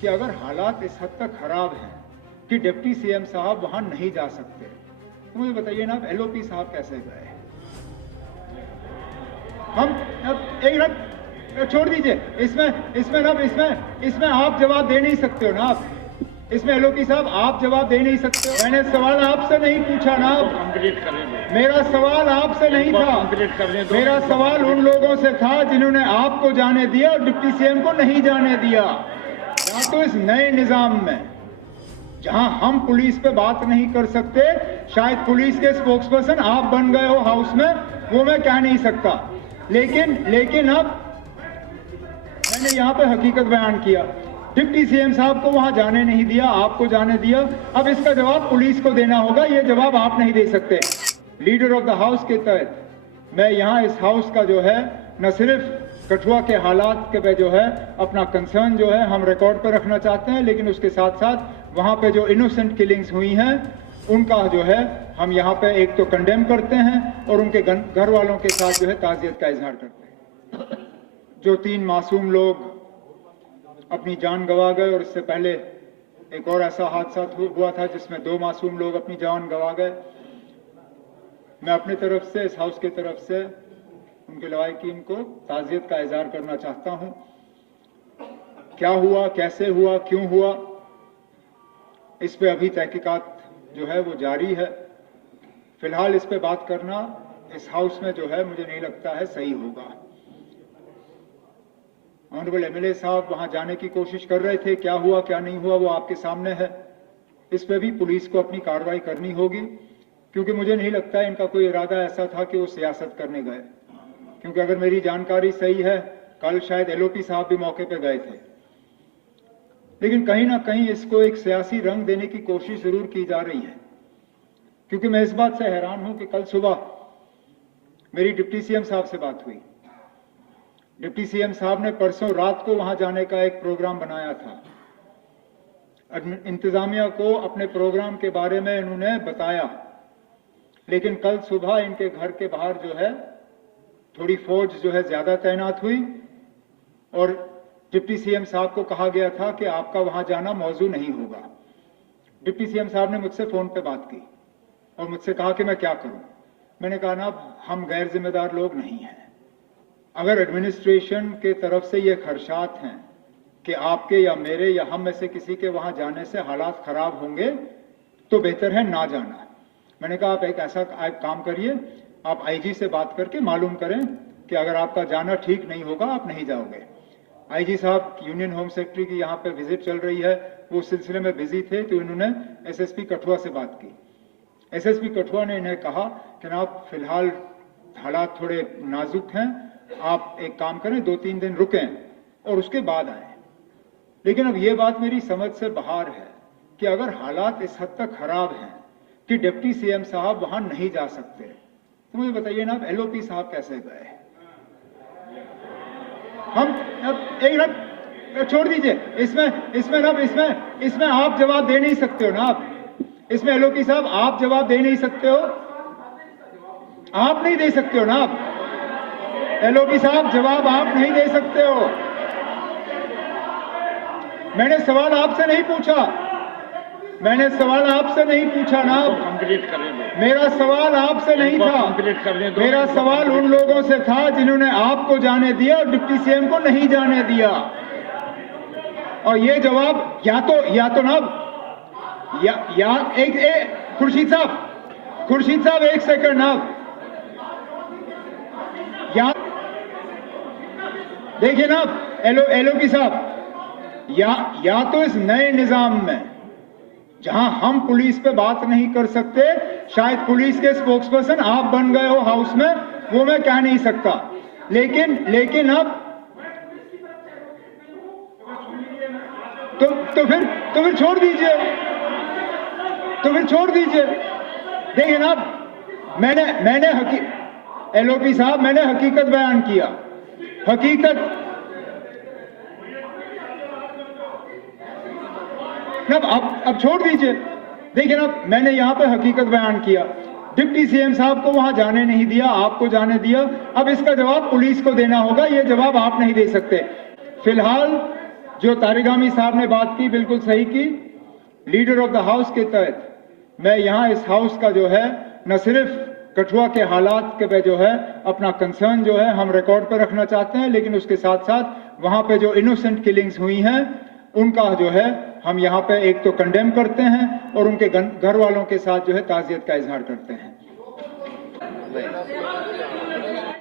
कि अगर हालात इस हद तक खराब हैं कि डिप्टी सीएम साहब वहां नहीं जा सकते, तो मुझे बताइए ना, अब एलओपी साहब कैसे गए? हम अब एक मिनट छोड़ दीजिए, इसमें आप जवाब दे नहीं सकते हो ना। आप इसमें एलओपी साहब आप जवाब दे नहीं सकते हो। मैंने सवाल आपसे नहीं पूछा ना। कंप्लीट करने दो। मेरा सवाल आपसे नहीं था, कंप्लीट करने दो। मेरा सवाल उन लोगों से था जिन्होंने आपको जाने दिया और डिप्टी सीएम को नहीं जाने दिया। या तो इस नए निजाम में जहां हम पुलिस पे बात नहीं कर सकते, शायद पुलिस के स्पोक्सपर्सन आप बन गए हो हाउस में, वो मैं कह नहीं सकता, लेकिन अब मैंने यहां पे हकीकत बयान किया। डिप्टी सीएम साहब को वहां जाने नहीं दिया, आपको जाने दिया। अब इसका जवाब पुलिस को देना होगा, ये जवाब आप नहीं दे सकते। लीडर ऑफ द हाउस के तहत मैं यहां इस हाउस का जो है न सिर्फ कठुआ के हालात के पे जो है अपना कंसर्न जो है हम रिकॉर्ड पर रखना चाहते हैं, लेकिन उसके साथ साथ वहां पे जो इनोसेंट किलिंग्स हुई हैं उनका जो है हम यहाँ पे एक तो कंडेम करते हैं और उनके घर वालों के साथ जो है ताज़ियत का इजहार करते हैं। जो 3 मासूम लोग अपनी जान गंवा गए और इससे पहले एक और ऐसा हादसा हुआ था जिसमें 2 मासूम लोग अपनी जान गंवा गए। मैं अपनी तरफ से, इस हाउस की तरफ से उनके लवाहिकीन को ताज़ियत का इजहार करना चाहता हूं। क्या हुआ, कैसे हुआ, क्यों हुआ, इस पे अभी तहकीकात जो है वो जारी है। फिलहाल इस पे बात करना इस हाउस में जो है मुझे नहीं लगता है सही होगा। ऑनरेबल एमएलए साहब वहां जाने की कोशिश कर रहे थे, क्या हुआ क्या नहीं हुआ वो आपके सामने है। इस पे भी पुलिस को अपनी कार्रवाई करनी होगी, क्योंकि मुझे नहीं लगता है इनका कोई इरादा ऐसा था कि वो सियासत करने गए, क्योंकि अगर मेरी जानकारी सही है कल शायद एलओपी साहब भी मौके पे गए थे। लेकिन कहीं ना कहीं इसको एक सियासी रंग देने की कोशिश जरूर की जा रही है, क्योंकि मैं इस बात से हैरान हूं कि कल सुबह मेरी डिप्टी सीएम साहब से बात हुई। डिप्टी सीएम साहब ने परसों रात को वहां जाने का एक प्रोग्राम बनाया था। इंतजामिया को अपने प्रोग्राम के बारे में इन्होंने बताया, लेकिन कल सुबह इनके घर के बाहर जो है थोड़ी फौज जो है ज्यादा तैनात हुई और डिप्टी सीएम साहब को कहा गया था कि आपका वहां जाना मौजू नहीं होगा। डिप्टी सीएम साहब ने मुझसे फोन पे बात की और मुझसे कहा कि मैं क्या करूं। मैंने कहा ना, हम गैर जिम्मेदार लोग नहीं हैं। अगर एडमिनिस्ट्रेशन के तरफ से ये खदशात हैं कि आपके या मेरे या हम में से किसी के वहां जाने से हालात खराब होंगे, तो बेहतर है ना जाना। मैंने कहा आप एक ऐसा काम करिए, आप आईजी से बात करके मालूम करें कि अगर आपका जाना ठीक नहीं होगा आप नहीं जाओगे। आईजी साहब यूनियन होम सेक्रेटरी की यहाँ पे विजिट चल रही है, वो उस सिलसिले में बिजी थे, तो इन्होंने एसएसपी कठुआ से बात की। एसएसपी कठुआ ने इन्हें कहा कि ना फिलहाल हालात थोड़े नाजुक हैं, आप एक काम करें 2-3 दिन रुकें और उसके बाद आए। लेकिन अब ये बात मेरी समझ से बाहर है कि अगर हालात इस हद तक खराब हैं कि डिप्टी सीएम साहब वहां नहीं जा सकते, तो मुझे बताइए ना, एलओपी साहब कैसे गए? हम अब एक मिनट छोड़ दीजिए, इसमें आप जवाब दे नहीं सकते हो ना। आप इसमें एलओपी साहब आप जवाब दे नहीं सकते हो, आप नहीं दे सकते हो ना। आप एलओपी साहब जवाब आप नहीं दे सकते हो। मैंने सवाल आपसे नहीं पूछा, मैंने सवाल आपसे नहीं पूछा ना। कंप्लीट करने दो। मेरा सवाल आपसे नहीं था, कंप्लीट करने दो। मेरा सवाल उन लोगों से था जिन्होंने आपको जाने दिया और डिप्टी सीएम को नहीं जाने दिया। और ये जवाब या तो ना या एक खुर्शीद साहब एक सेकंड ना, या देखिए ना एलओपी साहब, या तो इस नए निजाम में जहां हम पुलिस पे बात नहीं कर सकते, शायद पुलिस के स्पोक्सपर्सन आप बन गए हो हाउस में, वो मैं कह नहीं सकता, लेकिन अब तो फिर छोड़ दीजिए, देखिए ना, मैंने एलओपी साहब मैंने हकीकत बयान किया। हकीकत अब छोड़ दीजिए, देखिए ना, मैंने यहां पे हकीकत बयान किया। डिप्टी सीएम साहब को वहां जाने नहीं दिया, आपको जाने दिया। अब इसका जवाब पुलिस को देना होगा, यह जवाब आप नहीं दे सकते। फिलहाल जो तारिगामी साहब ने बात की बिल्कुल सही की। लीडर ऑफ द हाउस के तहत मैं यहाँ इस हाउस का जो है न सिर्फ कठुआ के हालात के पे जो है अपना कंसर्न जो है हम रिकॉर्ड पर रखना चाहते हैं, लेकिन उसके साथ साथ वहां पे जो इनोसेंट किलिंग्स हुई हैं उनका जो है हम यहाँ पे एक तो कंडेम करते हैं और उनके घर वालों के साथ जो है ताज़ियत का इजहार करते हैं।